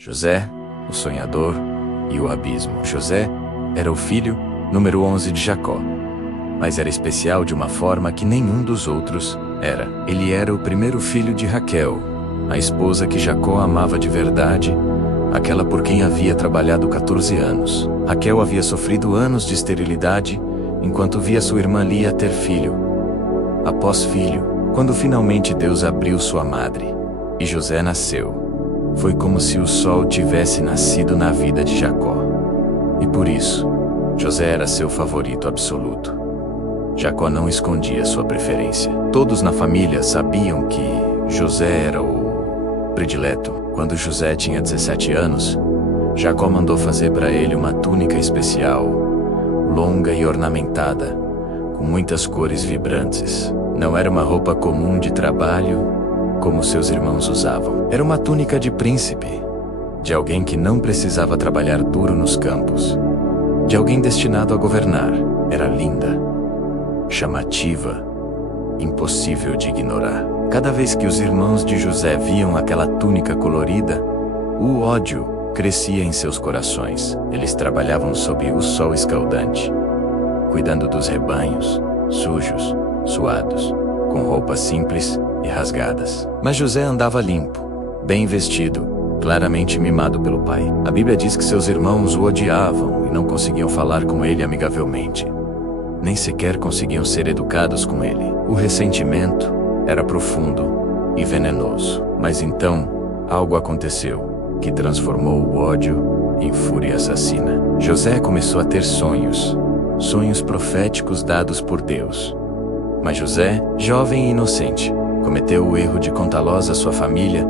José, o sonhador e o abismo. José era o filho número 11 de Jacó, mas era especial de uma forma que nenhum dos outros era. Ele era o primeiro filho de Raquel, a esposa que Jacó amava de verdade, aquela por quem havia trabalhado 14 anos. Raquel havia sofrido anos de esterilidade, enquanto via sua irmã Lia ter filho após filho. Quando finalmente Deus abriu sua madre e José nasceu, foi como se o sol tivesse nascido na vida de Jacó. E por isso, José era seu favorito absoluto. Jacó não escondia sua preferência. Todos na família sabiam que José era o predileto. Quando José tinha 17 anos, Jacó mandou fazer para ele uma túnica especial, longa e ornamentada, com muitas cores vibrantes. Não era uma roupa comum de trabalho, como seus irmãos usavam. Era uma túnica de príncipe, de alguém que não precisava trabalhar duro nos campos, de alguém destinado a governar. Era linda, chamativa, impossível de ignorar. Cada vez que os irmãos de José viam aquela túnica colorida, o ódio crescia em seus corações. Eles trabalhavam sob o sol escaldante, cuidando dos rebanhos, sujos, suados, com roupas simples e rasgadas. Mas José andava limpo, bem vestido, claramente mimado pelo pai. A Bíblia diz que seus irmãos o odiavam e não conseguiam falar com ele amigavelmente. Nem sequer conseguiam ser educados com ele. O ressentimento era profundo e venenoso. Mas então, algo aconteceu que transformou o ódio em fúria assassina. José começou a ter sonhos proféticos dados por Deus. Mas José, jovem e inocente, cometeu o erro de contá-los à sua família,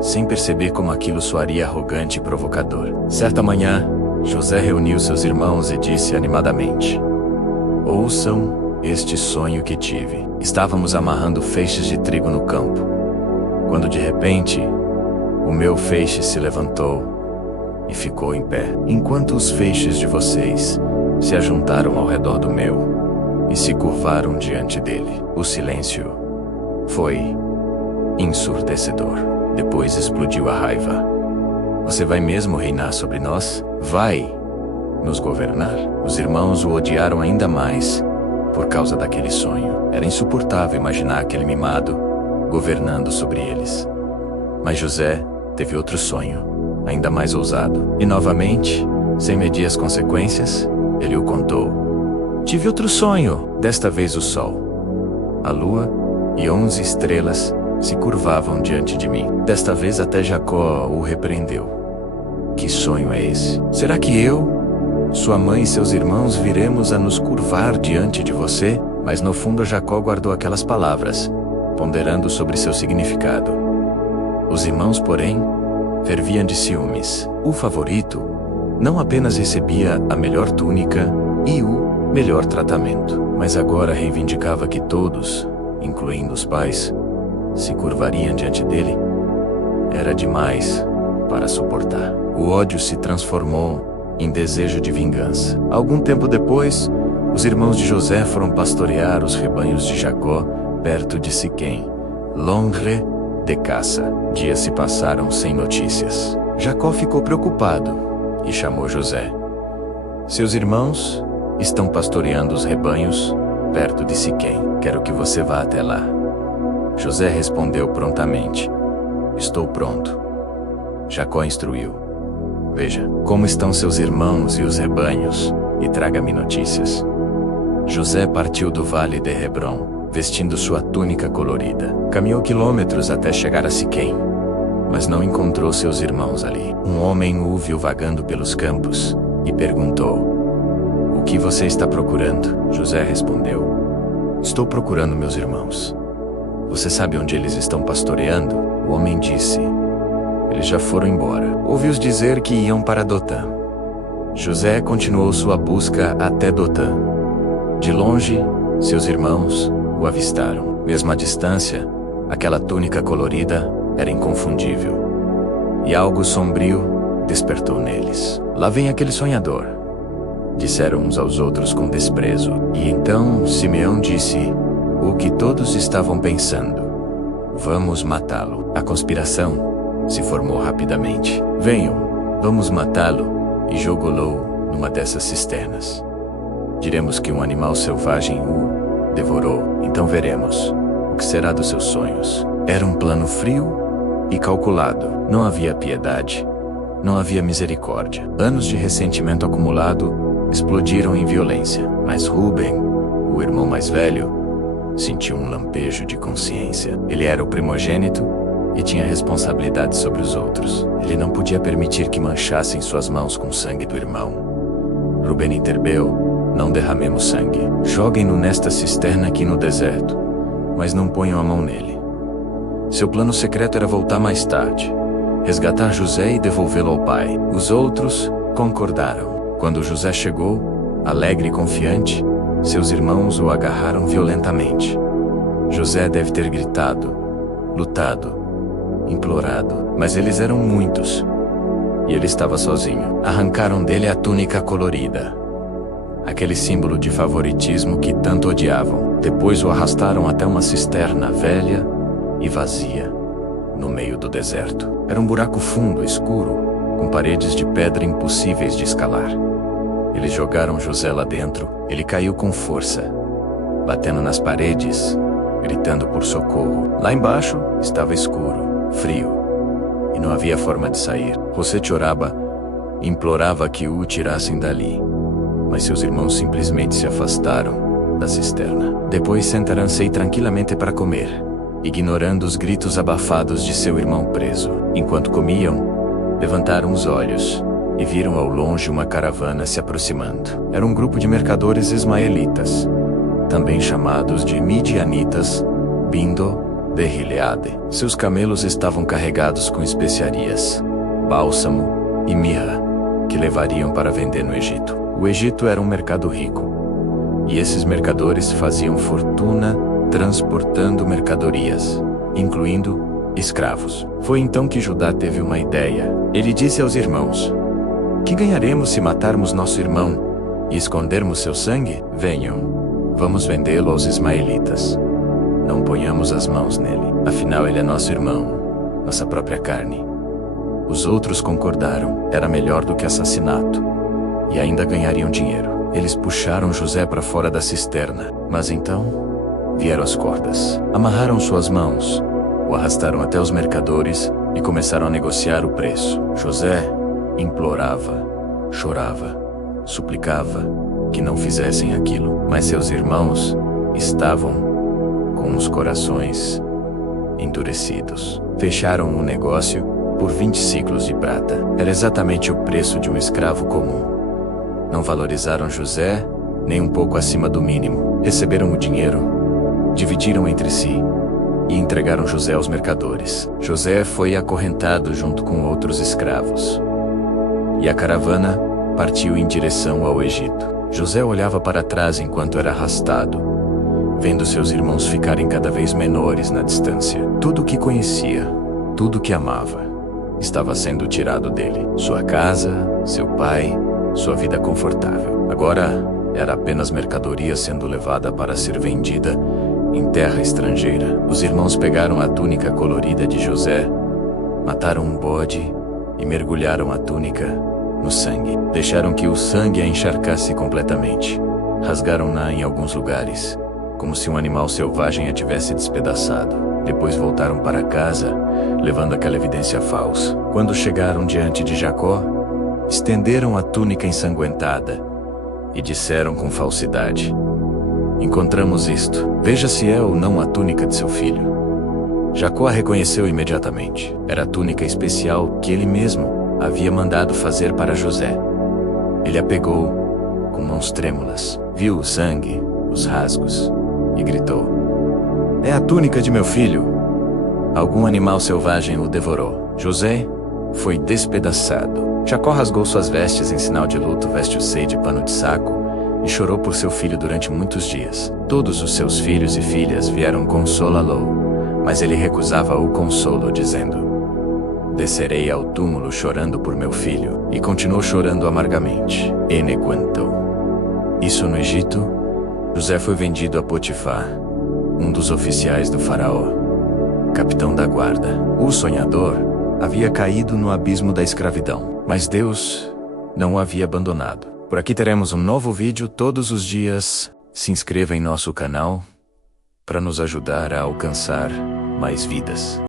sem perceber como aquilo soaria arrogante e provocador. Certa manhã, José reuniu seus irmãos e disse animadamente: "Ouçam este sonho que tive. Estávamos amarrando feixes de trigo no campo, quando de repente, o meu feixe se levantou e ficou em pé, enquanto os feixes de vocês se ajuntaram ao redor do meu e se curvaram diante dele." O silêncio foi ensurdecedor. Depois explodiu a raiva. "Você vai mesmo reinar sobre nós? Vai nos governar?" Os irmãos o odiaram ainda mais por causa daquele sonho. Era insuportável imaginar aquele mimado governando sobre eles. Mas José teve outro sonho, ainda mais ousado. E novamente, sem medir as consequências, ele o contou. "Tive outro sonho. Desta vez o sol, a lua e 11 estrelas se curvavam diante de mim. Desta vez até Jacó o repreendeu. Que sonho é esse? Será que eu, sua mãe e seus irmãos viremos a nos curvar diante de você?" Mas no fundo Jacó guardou aquelas palavras, ponderando sobre seu significado. Os irmãos, porém, ferviam de ciúmes. O favorito não apenas recebia a melhor túnica e o melhor tratamento, mas agora reivindicava que todos, incluindo os pais, se curvariam diante dele. Era demais para suportar. O ódio se transformou em desejo de vingança. Algum tempo depois, os irmãos de José foram pastorear os rebanhos de Jacó perto de Siquém, longe de caça. Dias se passaram sem notícias. Jacó ficou preocupado e chamou José. "Seus irmãos estão pastoreando os rebanhos perto de Siquém. Quero que você vá até lá." José respondeu prontamente: "Estou pronto." Jacó instruiu: "Veja como estão seus irmãos e os rebanhos, e traga-me notícias." José partiu do vale de Hebrom, vestindo sua túnica colorida. Caminhou quilômetros até chegar a Siquém, mas não encontrou seus irmãos ali. Um homem o viu vagando pelos campos e perguntou: "O que você está procurando?" José respondeu: "Estou procurando meus irmãos. Você sabe onde eles estão pastoreando?" O homem disse: "Eles já foram embora. Ouvi-os dizer que iam para Dotã." José continuou sua busca até Dotã. De longe, seus irmãos o avistaram. Mesmo à distância, aquela túnica colorida era inconfundível. E algo sombrio despertou neles. "Lá vem aquele sonhador", disseram uns aos outros com desprezo. E então Simeão disse o que todos estavam pensando: "Vamos matá-lo." A conspiração se formou rapidamente. Venham, vamos matá-lo e jogá-lo numa dessas cisternas. Diremos que um animal selvagem o devorou, então veremos o que será dos seus sonhos. Era um plano frio e calculado. Não havia piedade, não havia misericórdia. Anos de ressentimento acumulado explodiram em violência. Mas Rubem, o irmão mais velho, sentiu um lampejo de consciência. Ele era o primogênito e tinha responsabilidade sobre os outros. Ele não podia permitir que manchassem suas mãos com o sangue do irmão. Rubem interveio: não derramemos sangue. Joguem-no nesta cisterna aqui no deserto, mas não ponham a mão nele. Seu plano secreto era voltar mais tarde, resgatar José e devolvê-lo ao pai. Os outros concordaram. Quando José chegou, alegre e confiante, seus irmãos o agarraram violentamente. José deve ter gritado, lutado, implorado, mas eles eram muitos, e ele estava sozinho. Arrancaram dele a túnica colorida, aquele símbolo de favoritismo que tanto odiavam. Depois o arrastaram até uma cisterna velha e vazia, no meio do deserto. Era um buraco fundo, escuro, com paredes de pedra impossíveis de escalar. Eles jogaram José lá dentro. Ele caiu com força, batendo nas paredes, gritando por socorro. Lá embaixo estava escuro, frio, e não havia forma de sair. José chorava e implorava que o tirassem dali, mas seus irmãos simplesmente se afastaram da cisterna. Depois sentaram-se tranquilamente para comer, ignorando os gritos abafados de seu irmão preso. Enquanto comiam, levantaram os olhos e viram ao longe uma caravana se aproximando. Era um grupo de mercadores ismaelitas, também chamados de midianitas, vindo de Gileade. Seus camelos estavam carregados com especiarias, bálsamo e mirra, que levariam para vender no Egito. O Egito era um mercado rico, e esses mercadores faziam fortuna transportando mercadorias, incluindo escravos. Foi então que Judá teve uma ideia. Ele disse aos irmãos: que ganharemos se matarmos nosso irmão e escondermos seu sangue? Venham, vamos vendê-lo aos ismaelitas. Não ponhamos as mãos nele, afinal ele é nosso irmão, nossa própria carne. Os outros concordaram. Era melhor do que assassinato, e ainda ganhariam dinheiro. Eles puxaram José para fora da cisterna, mas então vieram as cordas. Amarraram suas mãos, o arrastaram até os mercadores e começaram a negociar o preço. José implorava, chorava, suplicava que não fizessem aquilo, mas seus irmãos estavam com os corações endurecidos. Fecharam o negócio por 20 ciclos de prata. Era exatamente o preço de um escravo comum. Não valorizaram José nem um pouco acima do mínimo. Receberam o dinheiro, dividiram entre si e entregaram José aos mercadores. José foi acorrentado junto com outros escravos, e a caravana partiu em direção ao Egito. José olhava para trás enquanto era arrastado, vendo seus irmãos ficarem cada vez menores na distância. Tudo o que conhecia, tudo o que amava, estava sendo tirado dele. Sua casa, seu pai, sua vida confortável. Agora era apenas mercadoria sendo levada para ser vendida em terra estrangeira. Os irmãos pegaram a túnica colorida de José, mataram um bode e mergulharam a túnica no sangue. Deixaram que o sangue a encharcasse completamente. Rasgaram-na em alguns lugares, como se um animal selvagem a tivesse despedaçado. Depois voltaram para casa, levando aquela evidência falsa. Quando chegaram diante de Jacó, estenderam a túnica ensanguentada e disseram com falsidade: encontramos isto. Veja se é ou não a túnica de seu filho. Jacó a reconheceu imediatamente. Era a túnica especial que ele mesmo havia mandado fazer para José. Ele a pegou com mãos trêmulas, viu o sangue, os rasgos, e gritou: é a túnica de meu filho. Algum animal selvagem o devorou. José foi despedaçado. Jacó rasgou suas vestes em sinal de luto, vestiu-se de pano de saco e chorou por seu filho durante muitos dias. Todos os seus filhos e filhas vieram consolá-lo, mas ele recusava o consolo, dizendo: descerei ao túmulo chorando por meu filho. E continuou chorando amargamente. Ele contou. Isso no Egito, José foi vendido a Potifar, um dos oficiais do faraó, capitão da guarda. O sonhador havia caído no abismo da escravidão. Mas Deus não o havia abandonado. Por aqui teremos um novo vídeo todos os dias. Se inscreva em nosso canal para nos ajudar a alcançar mais vidas.